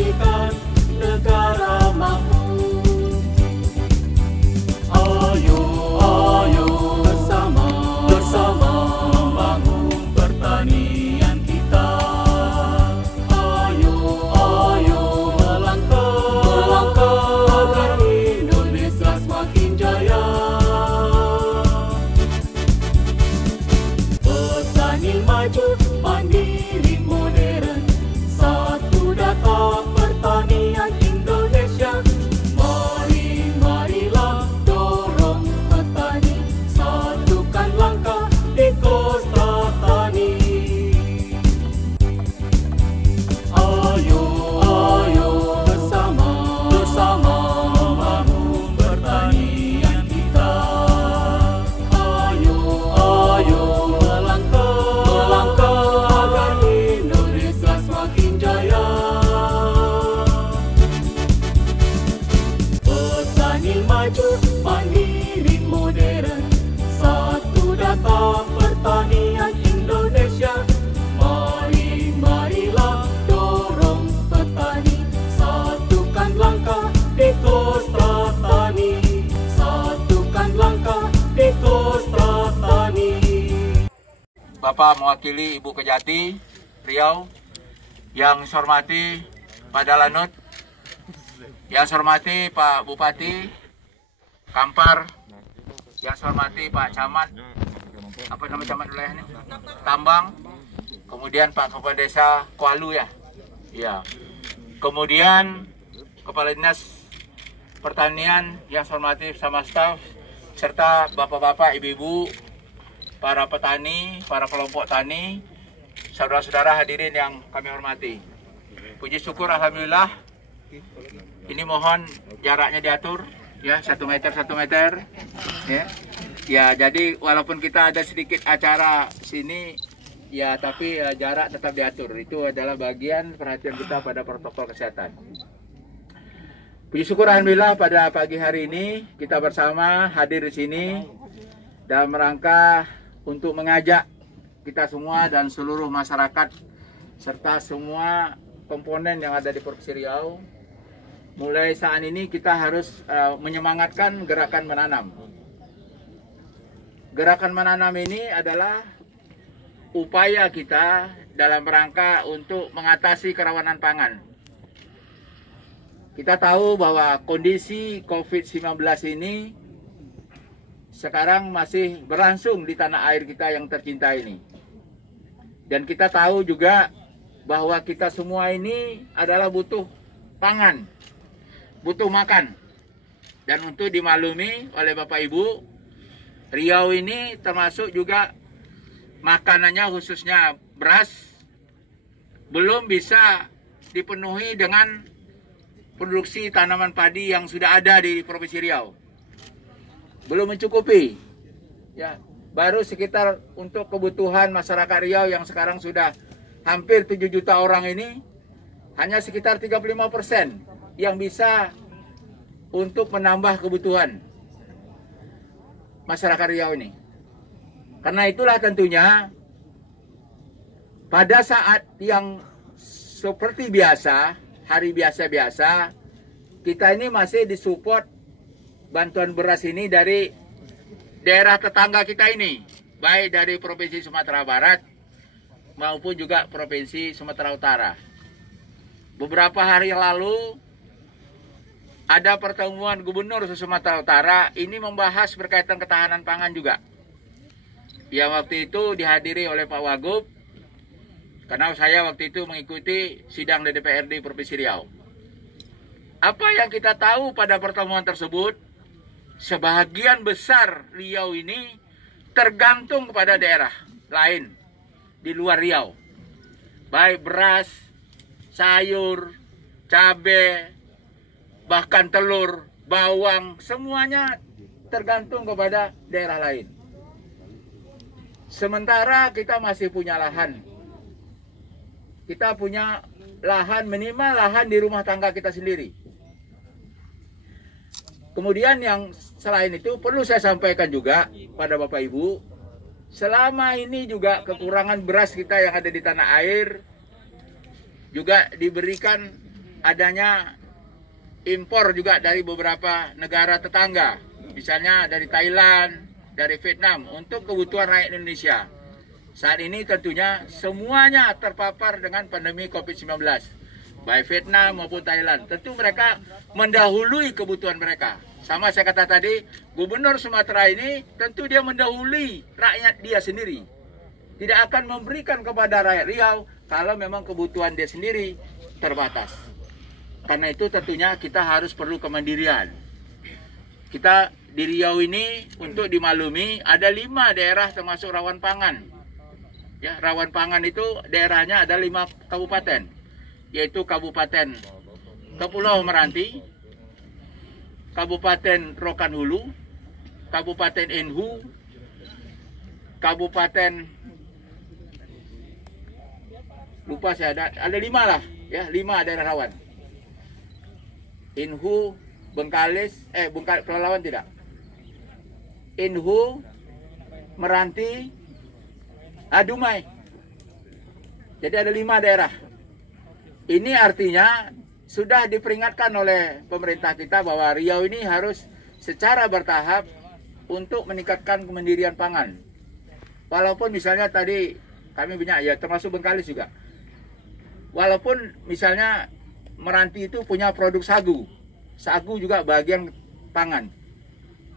jadikan negara makmur. Ayo, ayo bersama membangun pertanian kita. Ayo, ayo melangkah agar Indonesia semakin jaya. Petani maju, mandiri, modern, satu data pertanian Indonesia. Marilah dorong petani, satukan langkah di Kostra Tani. Ayo, ayo bersama membangun pertanian kita. Ayo, ayo melangkah agar Indonesia semakin jaya. Petani maju, mandiri, modern, satu data pertanian Indonesia. Marilah dorong petani, satukan langkah di Kostra Tani. Satukan langkah di Kostra Tani. Bapak mewakili Ibu Kejati, Riau, yang saya hormati Pak Dalanut, yang saya hormati Pak Bupati Kampar, yang saya hormati Pak Camat, apa nama camat wilayah ini? Tambang, kemudian Pak Kepala Desa Kualu ya, iya. Kemudian Kepala Dinas Pertanian yang saya hormati sama staf, serta bapak-bapak, ibu-ibu, para petani, para kelompok tani, saudara-saudara hadirin yang kami hormati. Puji syukur alhamdulillah. Ini mohon jaraknya diatur ya, 1 meter ya. Ya, jadi walaupun kita ada sedikit acara sini ya, tapi jarak tetap diatur. Itu adalah bagian perhatian kita pada protokol kesehatan. Puji syukur alhamdulillah pada pagi hari ini kita bersama hadir di sini dalam rangka untuk mengajak kita semua dan seluruh masyarakat serta semua komponen yang ada di Provinsi Riau. Mulai saat ini kita harus menyemangatkan gerakan menanam. Gerakan menanam ini adalah upaya kita dalam rangka untuk mengatasi kerawanan pangan. Kita tahu bahwa kondisi COVID-19 ini sekarang masih berlangsung di tanah air kita yang tercinta ini. Dan kita tahu juga bahwa kita semua ini adalah butuh pangan, butuh makan. Dan untuk dimaklumi oleh Bapak Ibu, Riau ini termasuk juga makanannya khususnya beras belum bisa dipenuhi dengan produksi tanaman padi yang sudah ada di Provinsi Riau. Belum mencukupi. Ya, baru sekitar untuk kebutuhan masyarakat Riau yang sekarang sudah hampir 7 juta orang ini, hanya sekitar 35% yang bisa untuk menambah kebutuhan masyarakat Riau ini. Karena itulah tentunya pada saat yang seperti biasa, hari biasa-biasa, kita ini masih disupport bantuan beras ini dari daerah tetangga kita ini, baik dari Provinsi Sumatera Barat maupun juga Provinsi Sumatera Utara. Beberapa hari yang lalu ada pertemuan Gubernur Sumatera Utara ini membahas berkaitan ketahanan pangan juga. Yang waktu itu dihadiri oleh Pak Wagub, karena saya waktu itu mengikuti sidang di DPRD Provinsi Riau. Apa yang kita tahu pada pertemuan tersebut, sebagian besar Riau ini tergantung kepada daerah lain di luar Riau. Baik beras, sayur, cabai, bahkan telur, bawang, semuanya tergantung kepada daerah lain. Sementara kita masih punya lahan. Kita punya lahan, minimal lahan di rumah tangga kita sendiri. Kemudian yang selain itu perlu saya sampaikan juga pada Bapak Ibu, selama ini juga kekurangan beras kita yang ada di tanah air juga diberikan adanya impor juga dari beberapa negara tetangga, misalnya dari Thailand, dari Vietnam, untuk kebutuhan rakyat Indonesia. Saat ini tentunya semuanya terpapar dengan pandemi COVID-19, baik Vietnam maupun Thailand. Tentu mereka mendahului kebutuhan mereka. Sama saya kata tadi, Gubernur Sumatera ini tentu dia mendahului rakyat dia sendiri. Tidak akan memberikan kepada rakyat Riau kalau memang kebutuhan dia sendiri terbatas. Karena itu tentunya kita harus perlu kemandirian. Kita di Riau ini untuk dimaklumi ada 5 daerah termasuk rawan pangan. Ya, rawan pangan itu daerahnya ada 5 kabupaten, yaitu Kabupaten Kepulauan Meranti, Kabupaten Rokan Hulu, Kabupaten Enhu, Kabupaten lupa saya ada 5 lah, ya 5 daerah rawan. Enhu, Bengkalis, Pelalawan tidak. Enhu, Meranti, Dumai. Jadi ada 5 daerah. Ini artinya sudah diperingatkan oleh pemerintah kita bahwa Riau ini harus secara bertahap untuk meningkatkan kemandirian pangan. Walaupun misalnya tadi kami banyak ya, termasuk Bengkalis juga. Walaupun misalnya Meranti itu punya produk sagu. Sagu juga bagian pangan.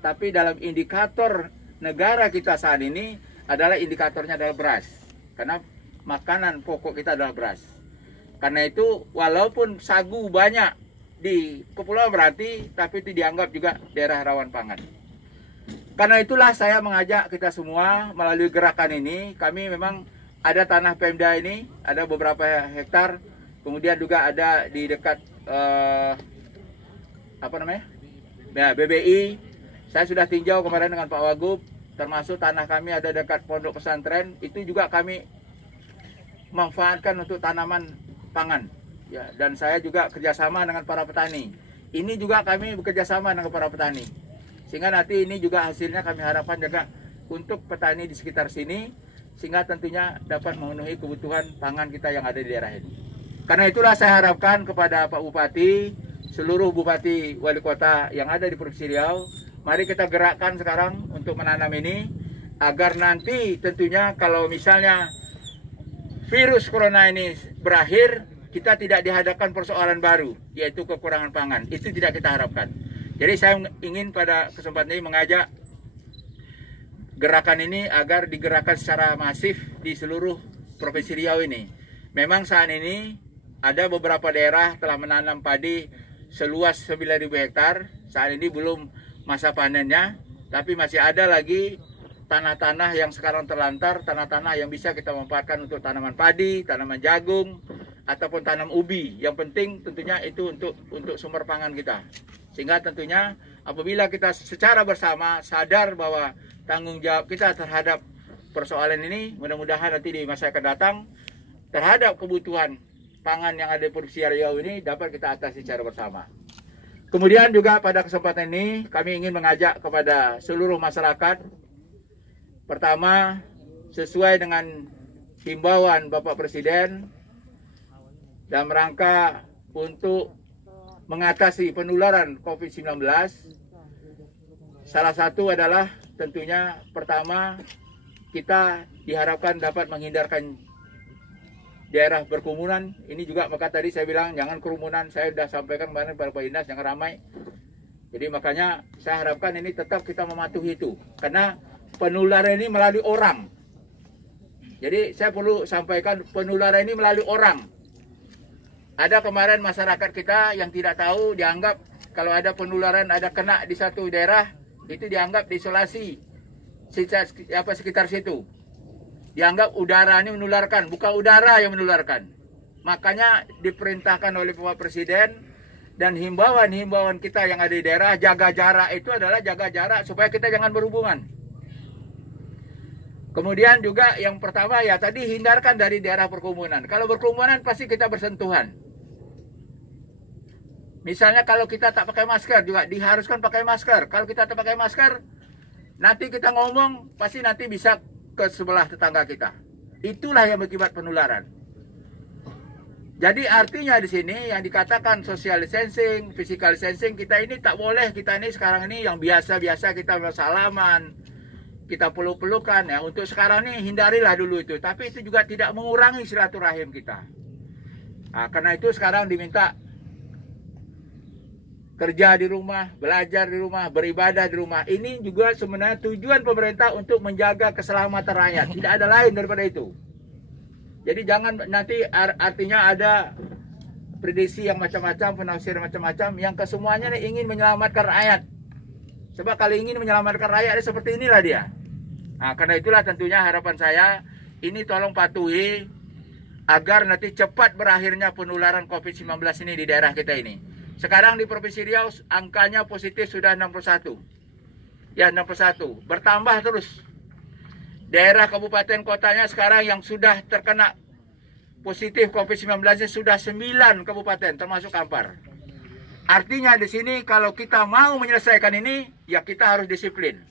Tapi dalam indikator negara kita saat ini adalah indikatornya adalah beras. Karena makanan pokok kita adalah beras. Karena itu walaupun sagu banyak di Kepulauan Meranti, tapi itu dianggap juga daerah rawan pangan. Karena itulah saya mengajak kita semua melalui gerakan ini. Kami memang ada tanah Pemda ini, ada beberapa hektar. Kemudian juga ada di dekat BBI. Saya sudah tinjau kemarin dengan Pak Wagub, termasuk tanah kami ada dekat pondok pesantren. Itu juga kami manfaatkan untuk tanaman pangan. Ya, dan saya juga kerjasama dengan para petani. Ini juga kami bekerjasama dengan para petani. Sehingga nanti ini juga hasilnya kami harapkan juga untuk petani di sekitar sini, sehingga tentunya dapat memenuhi kebutuhan pangan kita yang ada di daerah ini. Karena itulah saya harapkan kepada Pak Bupati, seluruh Bupati Wali Kota yang ada di Provinsi Riau, mari kita gerakkan sekarang untuk menanam ini, agar nanti tentunya kalau misalnya virus corona ini berakhir, kita tidak dihadapkan persoalan baru, yaitu kekurangan pangan. Itu tidak kita harapkan. Jadi saya ingin pada kesempatan ini mengajak gerakan ini agar digerakkan secara masif di seluruh Provinsi Riau ini. Memang saat ini ada beberapa daerah telah menanam padi seluas 9.000 hektar. Saat ini belum masa panennya, tapi masih ada lagi tanah-tanah yang sekarang terlantar, tanah-tanah yang bisa kita manfaatkan untuk tanaman padi, tanaman jagung, ataupun tanam ubi. Yang penting tentunya itu untuk sumber pangan kita. Sehingga tentunya apabila kita secara bersama sadar bahwa tanggung jawab kita terhadap persoalan ini, mudah-mudahan nanti di masa yang akan datang terhadap kebutuhan pangan yang ada di Provinsi Riau ini dapat kita atasi secara bersama. Kemudian juga pada kesempatan ini kami ingin mengajak kepada seluruh masyarakat. Pertama, sesuai dengan himbauan Bapak Presiden dalam rangka untuk mengatasi penularan COVID-19, salah satu adalah tentunya pertama kita diharapkan dapat menghindarkan daerah berkerumunan. Ini juga maka tadi saya bilang jangan kerumunan. Saya sudah sampaikan kemarin kepada Pak Dinas jangan ramai. Jadi makanya saya harapkan ini tetap kita mematuhi itu. Karena penularan ini melalui orang. Jadi saya perlu sampaikan penularan ini melalui orang. Ada kemarin masyarakat kita yang tidak tahu, dianggap kalau ada penularan, ada kena di satu daerah, itu dianggap diisolasi sekitar situ. Dianggap udara ini menularkan, bukan udara yang menularkan. Makanya diperintahkan oleh Bapak Presiden dan himbauan-himbauan kita yang ada di daerah, jaga jarak itu adalah jaga jarak supaya kita jangan berhubungan. Kemudian juga yang pertama ya tadi hindarkan dari daerah perkerumunan. Kalau berkerumunan pasti kita bersentuhan. Misalnya kalau kita tak pakai masker juga diharuskan pakai masker. Kalau kita tak pakai masker, nanti kita ngomong pasti nanti bisa ke sebelah tetangga kita. Itulah yang berakibat penularan. Jadi artinya di sini yang dikatakan social distancing, physical distancing, kita ini tak boleh. Kita ini sekarang ini yang biasa-biasa kita bersalaman, kita peluk-pelukan ya. Untuk sekarang ini hindarilah dulu itu. Tapi itu juga tidak mengurangi silaturahim kita. Nah, karena itu sekarang diminta kerja di rumah, belajar di rumah, beribadah di rumah. Ini juga sebenarnya tujuan pemerintah untuk menjaga keselamatan rakyat. Tidak ada lain daripada itu. Jadi jangan nanti artinya ada prediksi yang macam-macam, penafsir macam-macam yang kesemuanya ingin menyelamatkan rakyat. Sebab kalau ingin menyelamatkan rakyat seperti inilah dia. Nah, karena itulah tentunya harapan saya ini tolong patuhi agar nanti cepat berakhirnya penularan COVID-19 ini di daerah kita ini. Sekarang di Provinsi Riau angkanya positif sudah 61. Ya, 61. Bertambah terus. Daerah kabupaten kotanya sekarang yang sudah terkena positif COVID-19 sudah 9 kabupaten termasuk Kampar. Artinya di sini kalau kita mau menyelesaikan ini, ya kita harus disiplin.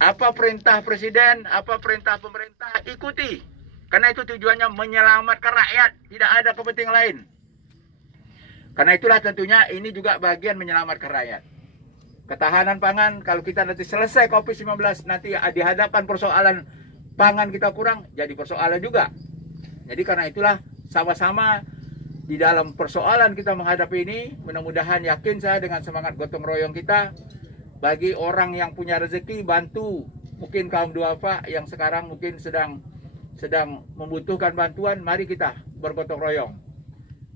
Apa perintah presiden, apa perintah pemerintah, ikuti. Karena itu tujuannya menyelamatkan rakyat, tidak ada kepentingan lain. Karena itulah tentunya ini juga bagian menyelamatkan rakyat. Ketahanan pangan, kalau kita nanti selesai COVID-19, nanti di hadapan persoalan pangan kita kurang, jadi persoalan juga. Jadi karena itulah sama-sama di dalam persoalan kita menghadapi ini, mudah-mudahan yakin saya dengan semangat gotong royong kita, bagi orang yang punya rezeki, bantu. Mungkin kaum duafa yang sekarang mungkin sedang membutuhkan bantuan, mari kita bergotong royong.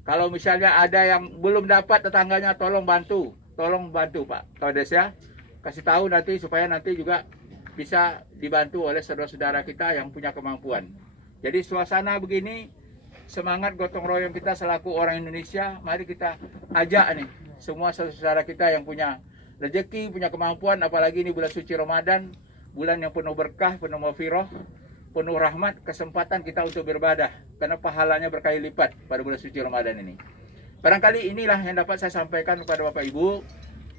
Kalau misalnya ada yang belum dapat tetangganya, tolong bantu Pak Kades ya, kasih tahu nanti supaya nanti juga bisa dibantu oleh saudara-saudara kita yang punya kemampuan. Jadi suasana begini, semangat gotong royong kita selaku orang Indonesia, mari kita ajak nih semua saudara kita yang punya rezeki, punya kemampuan, apalagi ini bulan suci Ramadan, bulan yang penuh berkah, penuh maghfirah, penuh rahmat, kesempatan kita untuk beribadah karena pahalanya berkali lipat pada bulan suci Ramadan ini. Barangkali inilah yang dapat saya sampaikan kepada Bapak Ibu,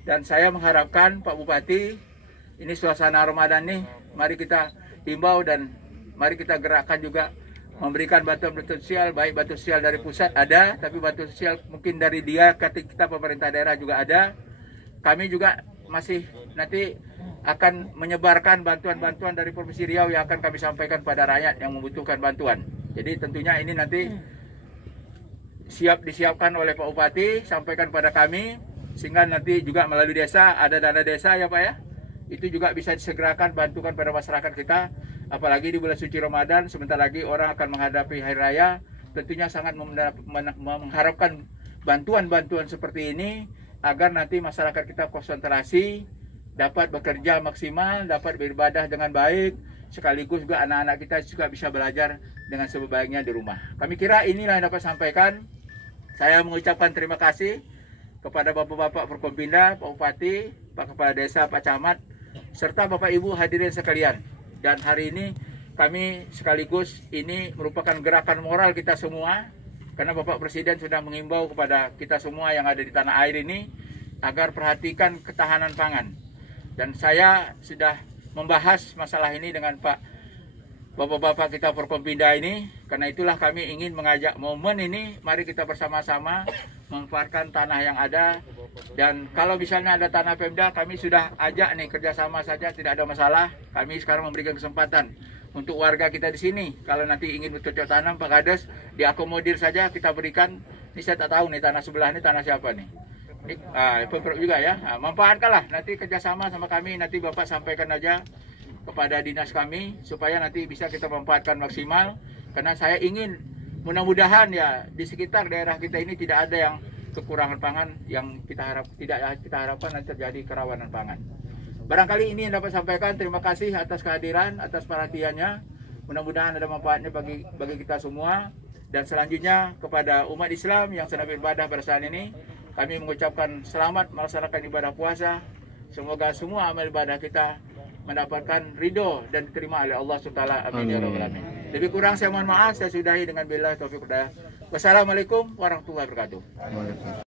dan saya mengharapkan Pak Bupati, ini suasana Ramadan nih, mari kita himbau dan mari kita gerakkan juga memberikan bantuan sosial, baik bantuan sosial dari pusat ada, tapi bantuan sosial mungkin dari dia, kita pemerintah daerah juga ada. Kami juga masih nanti akan menyebarkan bantuan-bantuan dari Provinsi Riau yang akan kami sampaikan pada rakyat yang membutuhkan bantuan. Jadi tentunya ini nanti disiapkan oleh Pak Bupati, sampaikan pada kami, sehingga nanti juga melalui desa, ada dana desa ya Pak ya, itu juga bisa disegerakan, bantukan pada masyarakat kita, apalagi di bulan suci Ramadan, sebentar lagi orang akan menghadapi Hari Raya, tentunya sangat mengharapkan bantuan-bantuan seperti ini, agar nanti masyarakat kita konsentrasi, dapat bekerja maksimal, dapat beribadah dengan baik, sekaligus juga anak-anak kita juga bisa belajar dengan sebaik-baiknya di rumah. Kami kira inilah yang dapat sampaikan. Saya mengucapkan terima kasih kepada Bapak-Bapak Forkompinda, Pak Bupati, Pak Kepala Desa, Pak Camat, serta Bapak Ibu hadirin sekalian. Dan hari ini kami sekaligus ini merupakan gerakan moral kita semua, karena Bapak Presiden sudah mengimbau kepada kita semua yang ada di tanah air ini agar perhatikan ketahanan pangan. Dan saya sudah membahas masalah ini dengan Bapak-bapak kita Forkompinda ini, karena itulah kami ingin mengajak momen ini, mari kita bersama-sama memanfaatkan tanah yang ada. Dan kalau misalnya ada tanah Pemda, kami sudah ajak nih kerjasama saja, tidak ada masalah. Kami sekarang memberikan kesempatan untuk warga kita di sini, kalau nanti ingin bercocok tanam Pak Kades, diakomodir saja, kita berikan. Ini saya tak tahu nih tanah sebelah ini tanah siapa nih. Pemprov juga ya, manfaatkanlah nanti kerjasama sama kami, nanti Bapak sampaikan aja kepada dinas kami supaya nanti bisa kita manfaatkan maksimal, karena saya ingin mudah-mudahan ya di sekitar daerah kita ini tidak ada yang kekurangan pangan yang kita harapkan nanti terjadi kerawanan pangan. Barangkali ini yang dapat sampaikan. Terima kasih atas kehadiran, atas perhatiannya. Mudah-mudahan ada manfaatnya bagi kita semua. Dan selanjutnya kepada umat Islam yang sedang beribadah pada saat ini, kami mengucapkan selamat melaksanakan ibadah puasa. Semoga semua amal ibadah kita mendapatkan ridho dan diterima oleh Allah SWT. Amin ya rabbal alamin. Lebih kurang saya mohon maaf, saya sudahi dengan billahi taufiq hidayah. Wassalamualaikum warahmatullahi wabarakatuh.